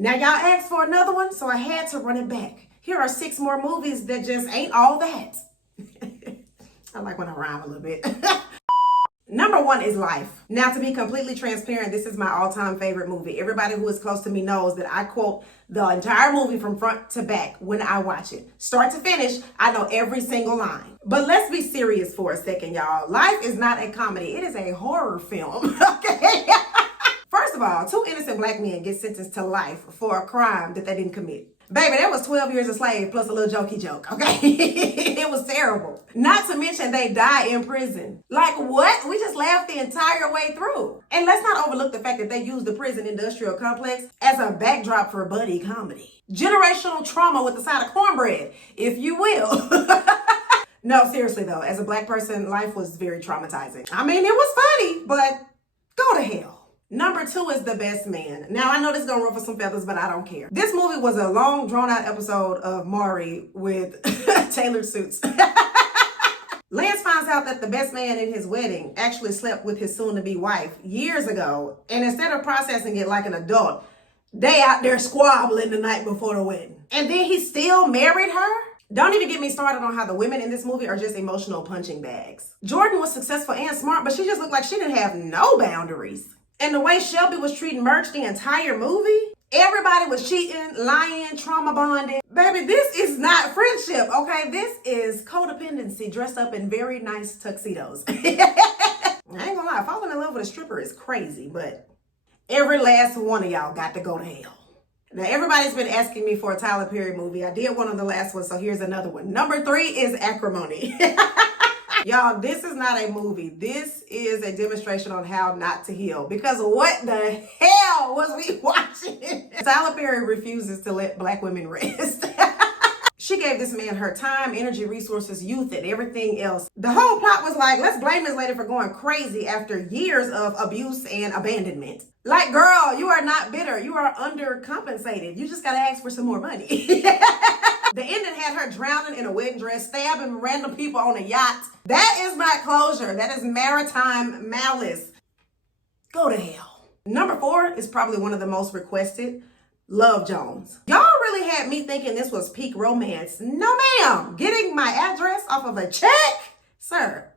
Now y'all asked for another one, so I had to run it back. Here are 6 more movies that just ain't all that. I like when I rhyme a little bit. Number 1 is Life. Now, to be completely transparent, this is my all-time favorite movie. Everybody who is close to me knows that I quote the entire movie from front to back when I watch it. Start to finish, I know every single line. But let's be serious for a second, y'all. Life is not a comedy. It is a horror film, okay? First of all, 2 innocent black men get sentenced to life for a crime that they didn't commit. Baby, that was 12 years a slave plus a little jokey joke, okay? It was terrible. Not to mention they die in prison. Like what? We just laughed the entire way through. And let's not overlook the fact that they used the prison industrial complex as a backdrop for buddy comedy. Generational trauma with a side of cornbread, if you will. No, seriously though, as a black person, life was very traumatizing. I mean, it was funny, but go to hell. Number 2 is The Best Man. Now, I know this is gonna ruffle some feathers, but I don't care. This movie was a long, drawn-out episode of Maury with tailored suits. Lance finds out that the best man in his wedding actually slept with his soon-to-be wife years ago, and instead of processing it like an adult, they out there squabbling the night before the wedding. And then he still married her? Don't even get me started on how the women in this movie are just emotional punching bags. Jordan was successful and smart, but she just looked like she didn't have no boundaries. And the way Shelby was treating Merch the entire movie, everybody was cheating, lying, trauma bonding. Baby, this is not friendship, okay? This is codependency dressed up in very nice tuxedos. I ain't gonna lie, falling in love with a stripper is crazy, but every last one of y'all got to go to hell. Now, everybody's been asking me for a Tyler Perry movie. I did one on the last one, so here's another one. Number 3 is Acrimony. Y'all, this is not a movie. This is a demonstration on how not to heal. Because what the hell was we watching? Tyler Perry refuses to let black women rest. She gave this man her time, energy, resources, youth, and everything else. The whole plot was like, let's blame this lady for going crazy after years of abuse and abandonment. Like, girl, you are not bitter. You are undercompensated. You just gotta ask for some more money. The ending had her drowning in a wedding dress, stabbing random people on a yacht. That is not closure. That is maritime malice. Go to hell. Number 4 is probably one of the most requested. Love Jones. Y'all really had me thinking this was peak romance. No, ma'am. Getting my address off of a check? Sir.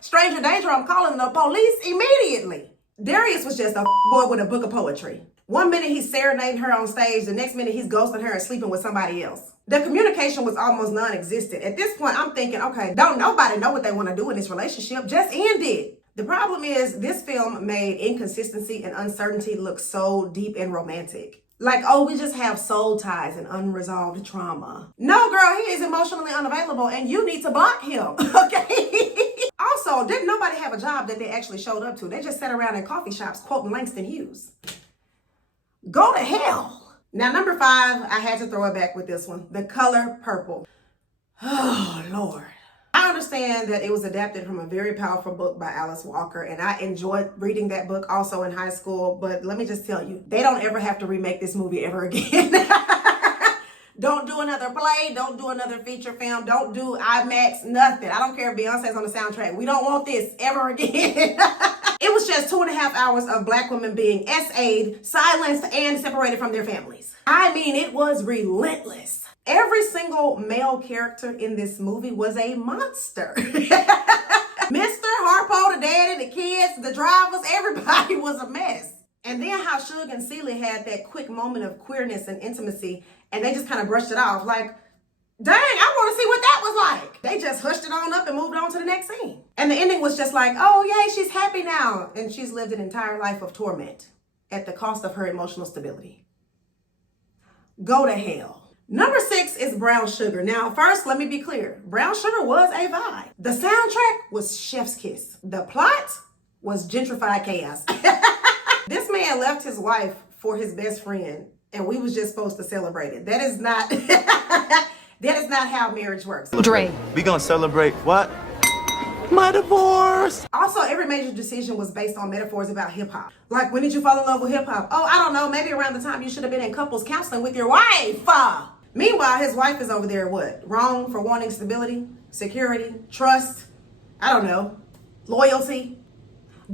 Stranger danger, I'm calling the police immediately. Darius was just a boy with a book of poetry. One minute he's serenading her on stage, the next minute he's ghosting her and sleeping with somebody else. The communication was almost non-existent. At this point, I'm thinking, okay, don't nobody know what they want to do in this relationship. Just end it. The problem is this film made inconsistency and uncertainty look so deep and romantic. Like, oh, we just have soul ties and unresolved trauma. No, girl, he is emotionally unavailable and you need to block him, okay? Also, didn't nobody have a job that they actually showed up to? They just sat around in coffee shops quoting Langston Hughes. Go to hell. Now, number 5, I had to throw it back with this one. The Color Purple. Oh, Lord. I understand that it was adapted from a very powerful book by Alice Walker, and I enjoyed reading that book also in high school, but let me just tell you, they don't ever have to remake this movie ever again. Don't do another play, don't do another feature film, don't do IMAX, nothing. I don't care if Beyonce's on the soundtrack. We don't want this ever again. It was just 2.5 hours of black women being SA'd, silenced, and separated from their families. I mean, it was relentless. Every single male character in this movie was a monster. Mr. Harpo, the daddy, the kids, the drivers, everybody was a mess. And then how Suge and Celie had that quick moment of queerness and intimacy, and they just kind of brushed it off like, dang, I want to see what that was like. They just hushed it on up and moved on to the next scene. And the ending was just like, oh yay, she's happy now. And she's lived an entire life of torment at the cost of her emotional stability. Go to hell. Number 6 is Brown Sugar. Now, first, let me be clear. Brown Sugar was a vibe. The soundtrack was chef's kiss. The plot was gentrified chaos. This man left his wife for his best friend, and we was just supposed to celebrate it. That is not, that is not how marriage works. Dre. We gonna celebrate what? My divorce. Also, every major decision was based on metaphors about hip hop. Like, when did you fall in love with hip hop? Oh, I don't know. Maybe around the time you should have been in couples counseling with your wife. Meanwhile, his wife is over there, what? Wrong for wanting stability, security, trust, I don't know, loyalty.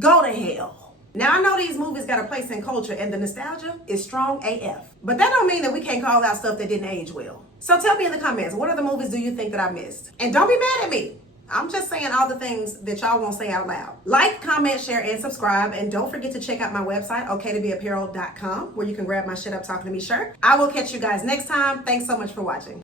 Go to hell. Now, I know these movies got a place in culture and the nostalgia is strong AF. But that don't mean that we can't call out stuff that didn't age well. So tell me in the comments, what other movies do you think that I missed? And don't be mad at me. I'm just saying all the things that y'all won't say out loud. Like, comment, share, and subscribe. And don't forget to check out my website, oktobeapparel.com, where you can grab my Shut Up Talking to Me shirt. I will catch you guys next time. Thanks so much for watching.